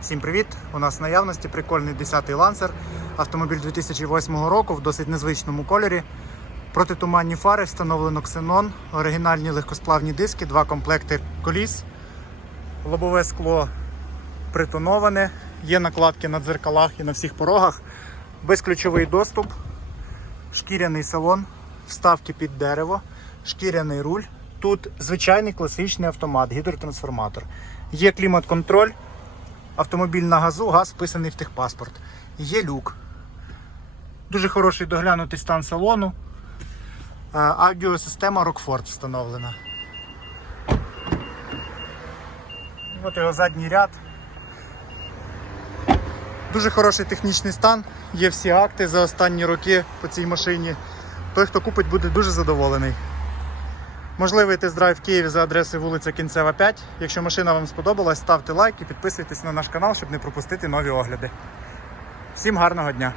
Всім привіт! У нас в наявності прикольний 10-й лансер. Автомобіль 2008 року в досить незвичному кольорі. Протитуманні фари, встановлено ксенон, оригінальні легкосплавні диски, два комплекти коліс, лобове скло притоноване, є накладки на дзеркалах і на всіх порогах, безключовий доступ, шкіряний салон, вставки під дерево, шкіряний руль. Тут звичайний класичний автомат, гідротрансформатор. Є клімат-контроль, автомобіль на газу, газ вписаний в техпаспорт. Є люк. Дуже хороший доглянутий стан салону. Е, Аудіосистема Rockford встановлена. От його задній ряд. Дуже хороший технічний стан. Є всі акти за останні роки по цій машині. Той, хто купить, буде дуже задоволений. Можливий тест-драйв в Києві за адресою вулиця Кінцева 5. Якщо машина вам сподобалась, ставте лайк і підписуйтесь на наш канал, щоб не пропустити нові огляди. Всім гарного дня!